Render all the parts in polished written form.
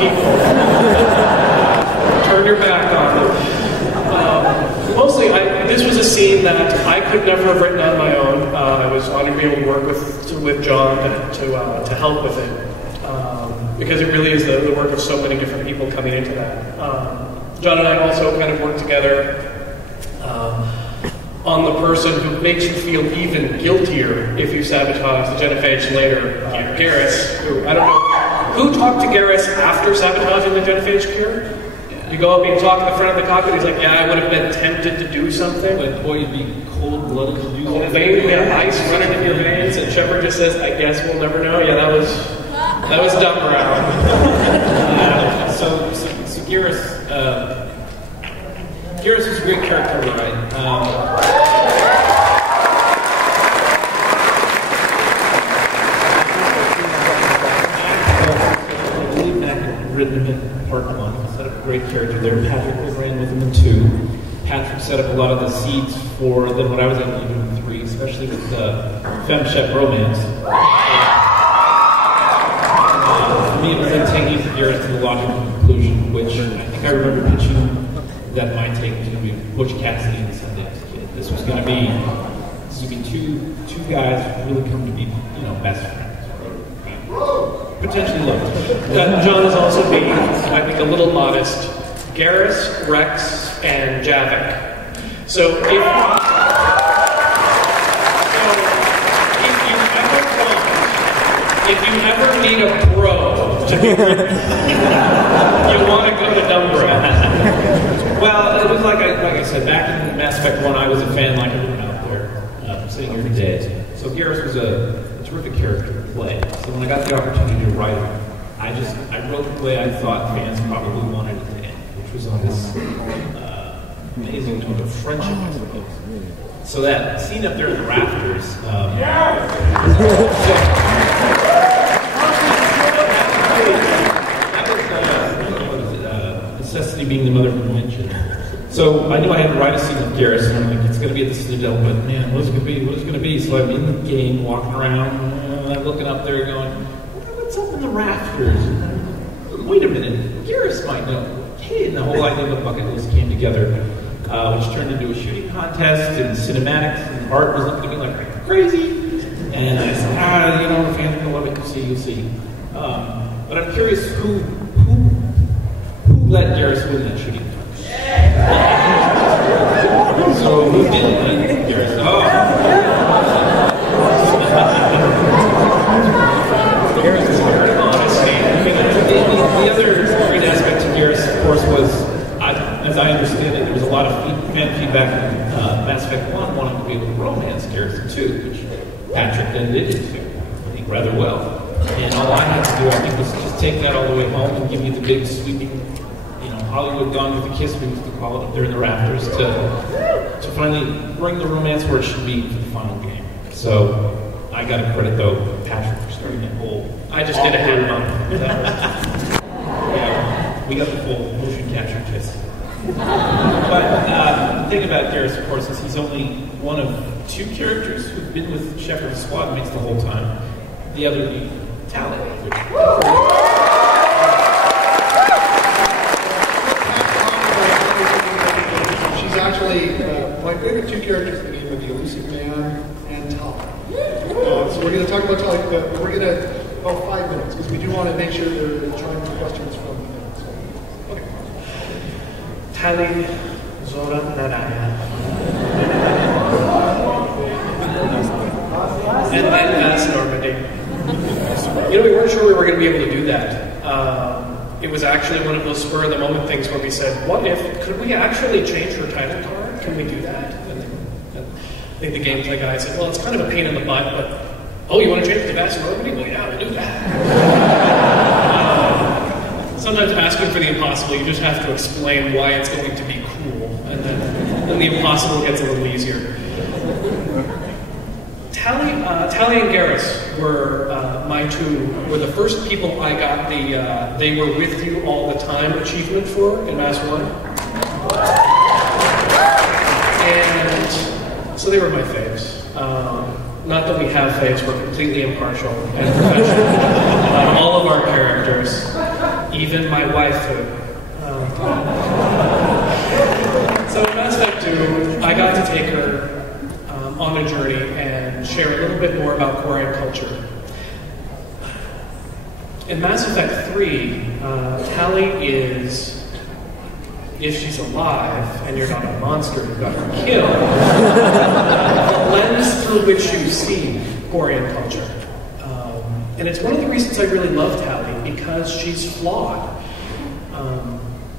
people. Turn your back on them. Mostly, this was a scene that I could never have written on my own. I was honored to be able to work with John to help with it. Because it really is the work of so many different people coming into that. John and I also kind of worked together on the person who makes you feel even guiltier if you sabotage the genophage later, Garrus, who, I don't know, who talked to Garrus after sabotaging the genophage cure? You go up and you talk at the front of the cockpit, he's like, yeah, I would have been tempted to do something. But boy, you'd be cold-blooded to do that. Maybe ice running in your veins, and Shepard just says, I guess we'll never know. Yeah, that was dumb around. So Garrus was a great character to write. I believe Mac had written him in part 1. Set up a great character there. Patrick ran with him in 2. Patrick set up a lot of the seeds for then what I was able to do in 3, especially with the Fem-Shep romance. For me, it was then taking Garrus to the logical conclusion, which I think I remember pitching that my take was going to be Butch Cassidy and the Sundance Kid. This was going to be two guys who really come to be, best friends. Potentially loved. John is also being, I think, a little modest. Garrus, Rex, and Javik. So if you ever need a bro to be written, you want to go to Dumbra. Well, it was like I said, back in Mass Effect 1, I was a fan like everyone out there, sitting here today. So Garrus was a terrific character to play. So when I got the opportunity to write him, I wrote the way I thought fans probably wanted it to end, which was on this amazing note of friendship, I suppose. So that scene up there in the rafters, necessity being the mother of invention. So I knew I had to write a scene with Garrus, and I'm like, it's going to be at the Citadel, but man, what is it going to be? What is it going to be? So I'm in the game, walking around, and I'm looking up there going, what's up in the rafters? And wait a minute, Garrus might know. Hey, and the whole idea of the bucket list came together, which turned into a shooting contest and cinematics, and Art was looking at me like crazy. And I said, the fans are going to love it. You'll see. But I'm curious who let Garrus win that shooting contest? So who didn't let Garrus? The other great aspect to Garrus, of course, was, as I understand it, there was a lot of fan feedback in Mass Effect 1 wanting to be able to romance Garrus in 2, which Patrick then did in 2, I think, rather well. And all I had to do, I think, was just take that all the way home and give you the big sweeping, Hollywood Gone with a Kiss, we used to call it up there in the rafters, to finally bring the romance where it should be for the final game. So I got to credit, though, Patrick for starting that whole. I just did a hand bump. Yeah, we got the full motion capture kiss. But the thing about Garrus, of course, is he's only one of 2 characters who've been with Shepard's squad mates the whole time. The other being Tali. Actually, my favorite 2 characters in the game are the Elusive Man and Tali. So we're going to talk about Tali. We're going to about 5 minutes because we do want to make sure they're trying to questions from the fans. Okay. Tali Zora Naraya. And then Mass Normandy. We weren't sure we were going to be able to do that. It was actually one of those spur-of-the-moment things where we said, could we actually change her title card? Can we do that? And I think the gameplay guy said, well, it's kind of a pain in the butt, but, you want to change it to Vast Normandy? Well, yeah, we'll do that. Sometimes asking for the impossible, you just have to explain why it's going to be cool, and then the impossible gets a little easier. Tali and Garrus were were the first people I got the they were with you all the time achievement for in Mass 1. And so they were my faves. Not that we have faves, we're completely impartial and professional. All of our characters, even even my waifu. So in Mass Effect 2, I got to take her on a journey and share a little bit more about Korean culture. In Mass Effect 3, Tali is, if she's alive and you're not a monster who got her killed, the lens through which you see Korean culture. And it's one of the reasons I really love Tali, because she's flawed.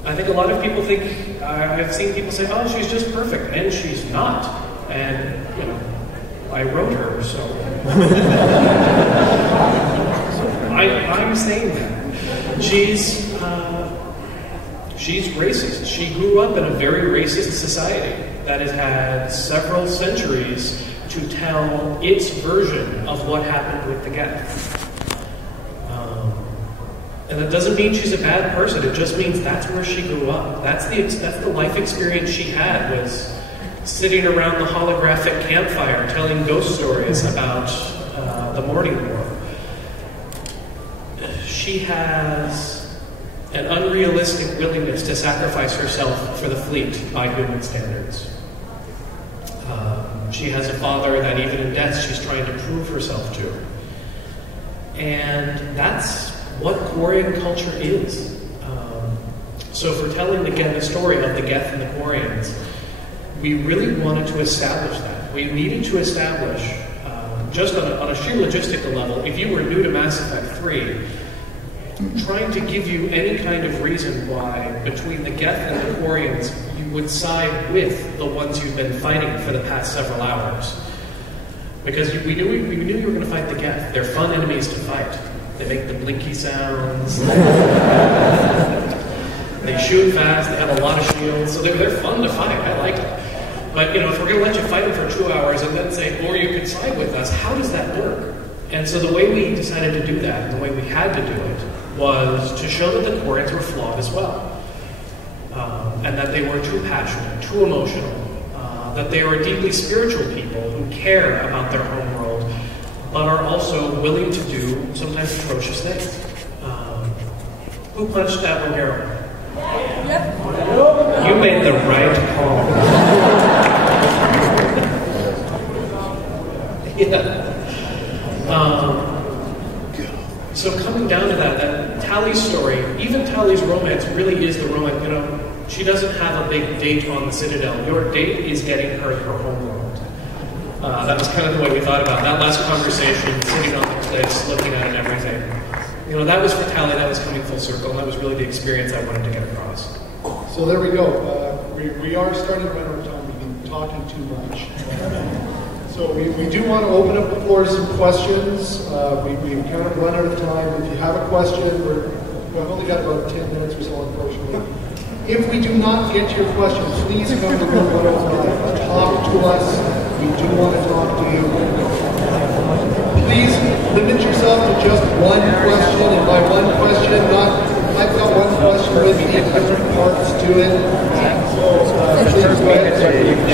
I think a lot of people think, I've seen people say, oh, she's just perfect, and she's not. And, you know, I wrote her, so. I'm saying that. She's racist. She grew up in a very racist society that has had several centuries to tell its version of what happened with the Geth. And that doesn't mean she's a bad person. It just means that's where she grew up. That's the life experience she had, was sitting around the holographic campfire telling ghost stories about the Morning War. She has an unrealistic willingness to sacrifice herself for the fleet by human standards. She has a father that even in death she's trying to prove herself to. And that's what Korean culture is. So if we're telling again the story of the Geth and the Koreans, we really wanted to establish that. We needed to establish, just on a sheer logistical level, if you were new to Mass Effect 3, trying to give you any kind of reason why between the Geth and the Koreans you would side with the ones you've been fighting for the past several hours. Because we knew you were going to fight the Geth. They're fun enemies to fight. They make the blinky sounds. They shoot fast. They have a lot of shields. So they're fun to fight. I like it. But, you know, if we're going to let you fight them for 2 hours and then say, or you could side with us, how does that work? And so the way we decided to do that, and the way we had to do it, was to show that the Koreans were flawed as well. And that they were too passionate, too emotional. That they are deeply spiritual people who care about their home world, but are also willing to do sometimes atrocious things. Who punched that Romero? Yep. You made the right call. Yeah. So coming down to that Tali's story, even Tali's romance really is the romance. You know, she doesn't have a big date on the Citadel. Your date is getting her home world. That was kind of the way we thought about it. That last conversation, sitting on the cliffs, looking at it and everything. You know, that was for Tali, that was coming full circle, and that was really the experience I wanted to get across. So there we go. We are starting to run out of time. We've been talking too much. So we do want to open up the floor to some questions. We've kind of run out of time. If you have a question, we've only got about 10 minutes or so, unfortunately. If we do not get to your question, please come to room 105. Talk to us. We do want to talk to you. Please limit yourself to just one question, and by one question, I've got one question with me, different parts to it. So please go ahead.